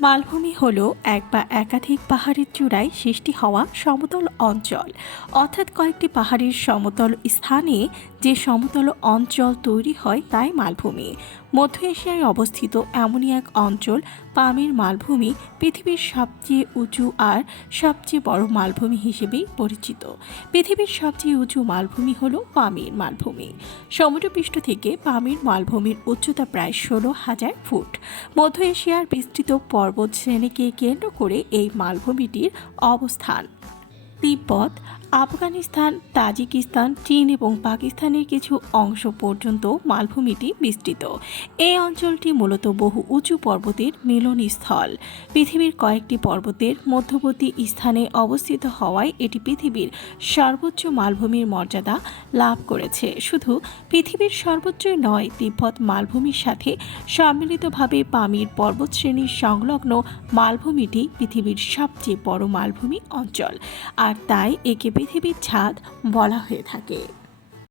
মালভূমি হল এক বা একাধিক পাহাড়ের চূড়ায় সৃষ্টি হওয়া সমতল অঞ্চল। অর্থাৎ কয়েকটি পাহাড়ের সমতল স্থানে যে সমতল অঞ্চল তৈরি হয় তাই মালভূমি। মধ্য এশিয়ায় অবস্থিত এমনই এক অঞ্চল, পামের মালভূমি, পৃথিবীর সবচেয়ে উঁচু আর সবচেয়ে বড় মালভূমি হিসেবেই পরিচিত। পৃথিবীর সবচেয়ে উঁচু মালভূমি হল পামির মালভূমি। সমুদ্রপৃষ্ঠ থেকে পামির মালভূমির উচ্চতা প্রায় ষোলো হাজার ফুট। মধ্য এশিয়ার বিস্তৃত পর্বত শ্রেণীকে কেন্দ্র করে এই মালভূমিটির অবস্থান। তিব্বত আফগানিস্তান, তাজিকিস্তান, চীন এবং পাকিস্তানের কিছু অংশ পর্যন্ত মালভূমিটি বিস্তৃত। এই অঞ্চলটি মূলত বহু উঁচু পর্বতের মিলনস্থল। পৃথিবীর কয়েকটি পর্বতের মধ্যবর্তী স্থানে অবস্থিত হওয়ায় এটি পৃথিবীর সর্বোচ্চ মালভূমির মর্যাদা লাভ করেছে। শুধু পৃথিবীর সর্বোচ্চ নয়, তিব্বত মালভূমির সাথে সম্মিলিতভাবে পামির পর্বতশ্রেণীর সংলগ্ন মালভূমিটি পৃথিবীর সবচেয়ে বড় মালভূমি অঞ্চল। আর তাই একে পৃথিবীর ছাদ বলা হয়ে থাকে।